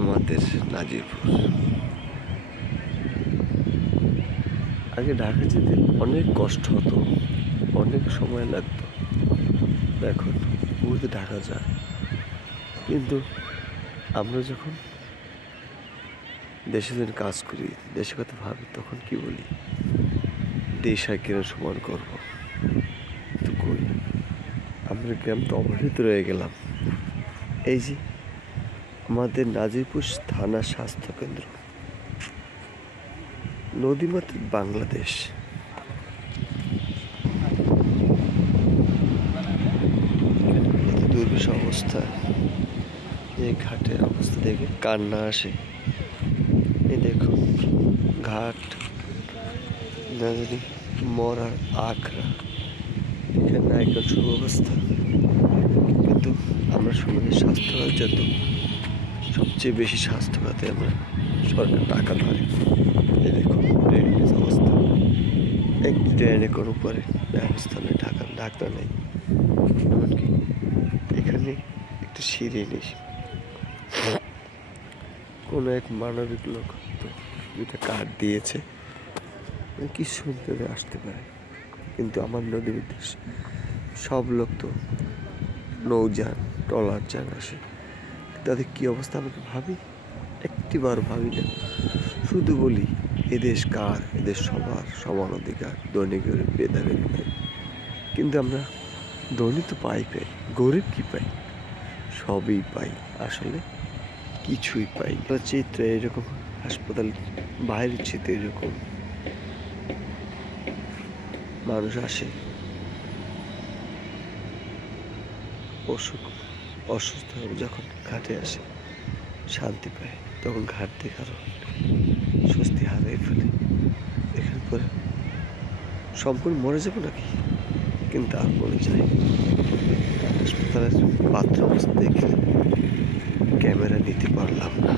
আমাদের নাজিরপুর। আগে ঢাকা যেতে অনেক কষ্ট হতো, অনেক সময় লাগতো। এখন বহুত ঢাকা যায়, কিন্তু আমরা যখন দেশে যখন কাজ করি, দেশের কথা ভাবি, তখন কি বলি, দেশ আর কেন সমান করবো। তো কই, আমরা গ্রাম তো অবহেলিত রয়ে গেলাম। এই যে আমাদের নাজিরপুর থানা স্বাস্থ্য কেন্দ্র, নদীমাতৃক বাংলাদেশ। এত দুর্বিষ অবস্থা, এই ঘাটের অবস্থা দেখে কান্না আসে। এই দেখো ঘাট, না জানি মরার আখড়া, এখানে নায়িকার সুব্যবস্থা। কিন্তু আমরা সমাজের স্বাস্থ্য যত সবচেয়ে বেশি স্বাস্থ্য খাতে আমরা সরকার টাকা ধরে। এই দেখুন ড্রেনেজ অবস্থা, একটি ড্রেনে কোনো পরে ব্যবস্থা নেই, ডাক্তার নেই। এমনকি এখানে একটু সিঁড়ি নেই। কোনো এক মানবিক লোক তো দুইটা কার্ড দিয়েছে, কি শুনতে আসতে পারে। কিন্তু আমার নদী বিদ্বেষ সব লোক তো নৌযান, ট্রলার যান আসে, তাদের কি অবস্থা আমাকে ভাবি, একটিবার ভাবি না। শুধু বলি এদেশ কার, এদেশ সবার, সমান অধিকার, ধনী গরিব ভেদাভেদ নেই। কিন্তু আমরা ধনী তো পাই, গরিব কি পাই, সবই পাই, আসলে কিছুই পাই। চিত্র এরকম, হাসপাতাল বাইরের চিত্র এরকম, মানুষ আসে অসুস্থ হয়ে যখন ঘাটে আসে, শান্তি পায়, তখন ঘাট দেখার স্বস্তি হারিয়ে ফেলে। এখানে পরে সম্পূর্ণ মরে যাবো নাকি, কিন্তু আর মরে যায়। হাসপাতালের পাত্র অবস্থা দেখে ক্যামেরা নিতে পারলাম না।